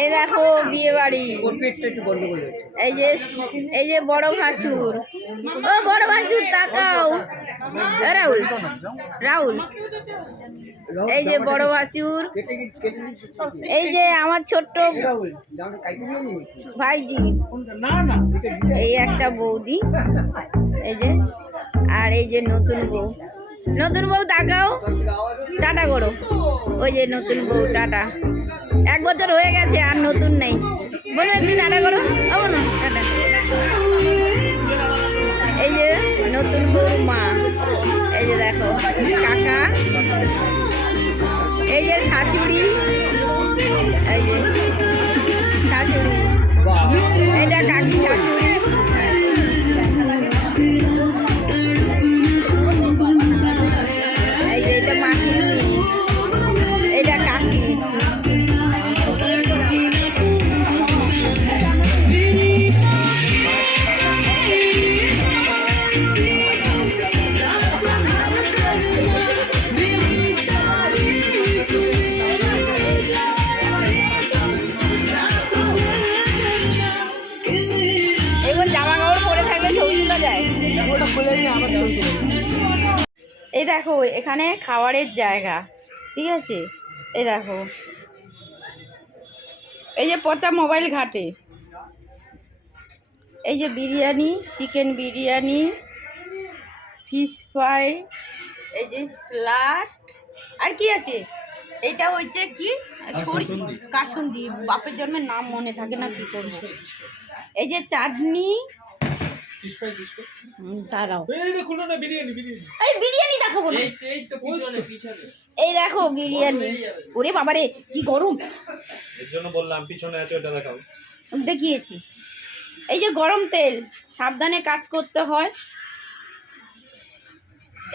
এই দেখো বিয়ে বাড়ি। এই যে বড় ভাসুর। ও বড় ভাসুর তাকাও। রাহুল রাহুল এই যে বড় ভাসুর। এই যে আমার ছোট্ট ভাইজি। এই একটা বৌদি। এই যে আর এই যে নতুন বউ। নতুন বউ তাকাও, টাটা করো। ওই যে নতুন বউ টাটা। 1 বছর হয়ে গেছে আর নতুন নেই। বলো একটু টাটা করো। না টাটা। এই যে নতুন বউ মা। এই যে দেখো কাকা। এই যে শাশুড়ি। এই যে শাশুড়ি। এটা কাকি শাশুড়ি। এই যে এটা মাসি। এটা কাকি। এই দেখো এখানে খাবারের জায়গা, ঠিক আছে। এই দেখো এই যে পচা মোবাইল ঘাটে। এই যে biryani, chicken biryani, fish fry, এই যে স্যালাড, আর কি আছে এইটা হচ্ছে কি কাসুন্দি। বাপের জন্মের নাম মনে থাকে না, কি করবো। এই যে চাটনি। দাঁড়াও এই বিরিয়ানি দেখাবো না। এই দেখো বিরিয়ানি। ওরে বাবারে কি গরম, এর জন্য বললাম পিছনে আছে ওটা দেখাও। দেখিয়েছি। এই যে গরম তেল, সাবধানে কাজ করতে হয়।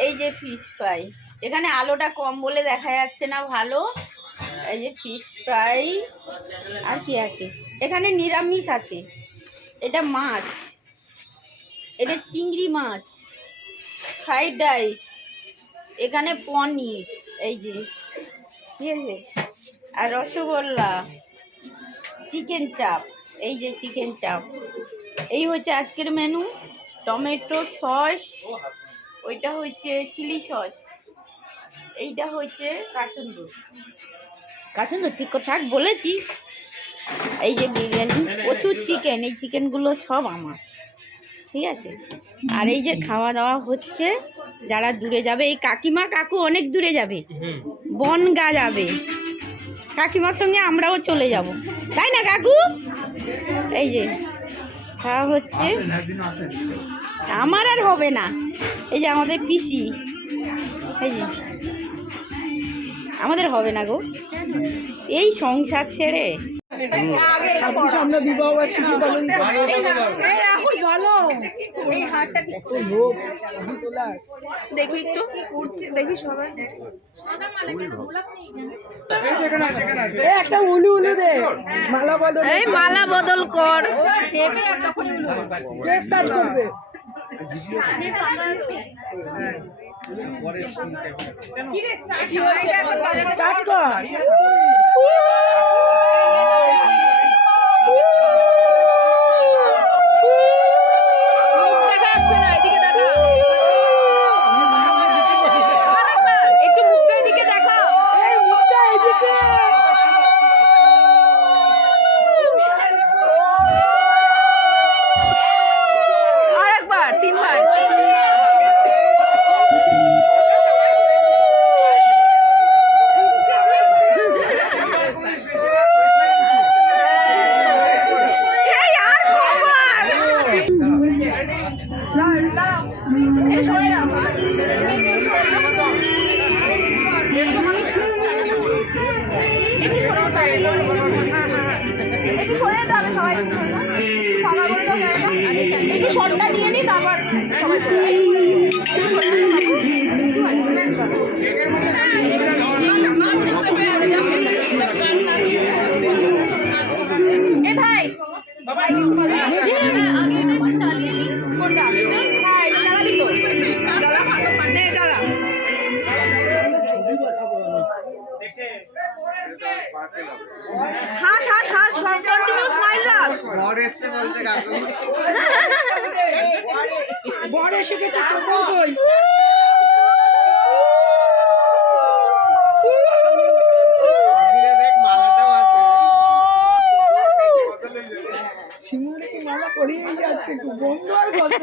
এই যে ফিশ ফ্রাই। এখানে আলোটা কম বলে দেখা যাচ্ছে না ভালো। এই যে ফিশ ফ্রাই। আর কি আছে এখানে? নিরামিষ আছে। এটা মাছ, এটা চিংড়ি মাছ, ফ্রাইড রাইস, এখানে পনির। এই যে ঠিক আছে। আর রসগোল্লা, চিকেন চাপ। এই যে চিকেন চাপ। এই হচ্ছে আজকের মেনু। টমেটো সস, ওইটা হচ্ছে চিলি সস, এইটা হচ্ছে কাসুন্দর। কাসুন্দর ঠিকঠাক বলেছি। এই যে বিরিয়ানি, প্রচুর চিকেন। এই চিকেনগুলো সব আমার, ঠিক আছে। আর এই যে খাওয়া দাওয়া হচ্ছে। যারা দূরে যাবে, এই কাকিমা কাকু অনেক দূরে যাবে, বনগা যাবে। কাকিমার সঙ্গে আমরাও চলে যাব, তাই না কাকু? এই যে খাওয়া হচ্ছে। আমার আর হবে না। এই যে আমাদের পিসি। এই যে আমাদের হবে না গো, এই সংসার ছেড়ে। আমরা বিবাহ বার্ষিকী পালন দেখি একটু, দেখি সবাই। একটা উলু উলু দে, মালা বদল। এই মালা বদল কর। স্টার্ট করবে। স্টার্ট কর। একটু সরে যেতে হবে সবাই, ফাঁকা করে দাও জায়গাটা। একটু শটটা নিয়ে নিই, তারপর সবাই চলে আসবে। একটু সরে আসো বাবু। এ ভাই কোনটা? হ্যাঁ এটা চালাবি তো, চালা নে চালা। হাস হাস হাস সব কন্টিনিউ স্মাইল রাখ। বড় শিখেছে তো কই শিমুলে কি মালা পরিয়ে যাচ্ছে খুব বন্ধ আর গল্প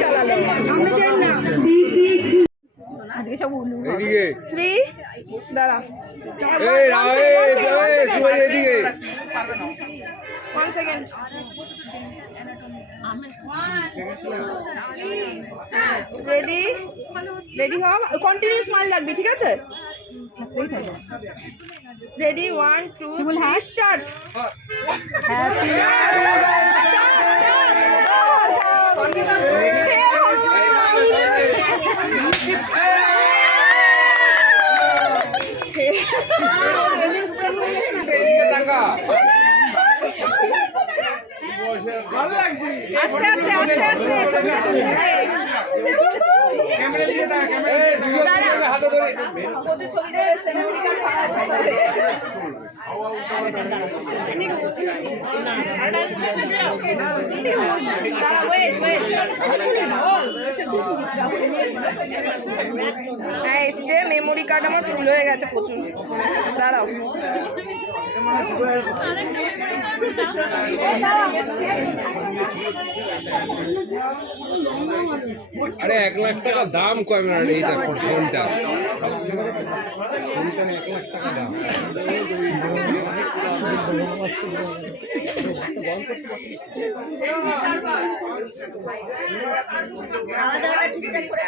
চালালো সামনে যাই না আজকে সব উলু এদিকে শ্রী দাঁড়া এদিকে 1 সেকেন্ড রেডি রেডি হ কন্টিনিউ স্মাইল রাখবি ঠিক আছে রেডি 1 2 3 স্টার্ট আস্তে আস্তে আস্তে আস্তে হাতে ধরে হ্যাঁ এসছে মেমোরি কার্ড আমার ফুল হয়ে গেছে প্রচুর দাঁড়াও আরে 1 লাখ টাকা দাম ক্যামেরার এইটা ফোনটা 1 লাখ টাকা দাম খাওয়া দাওয়াটা ঠিকঠাক করে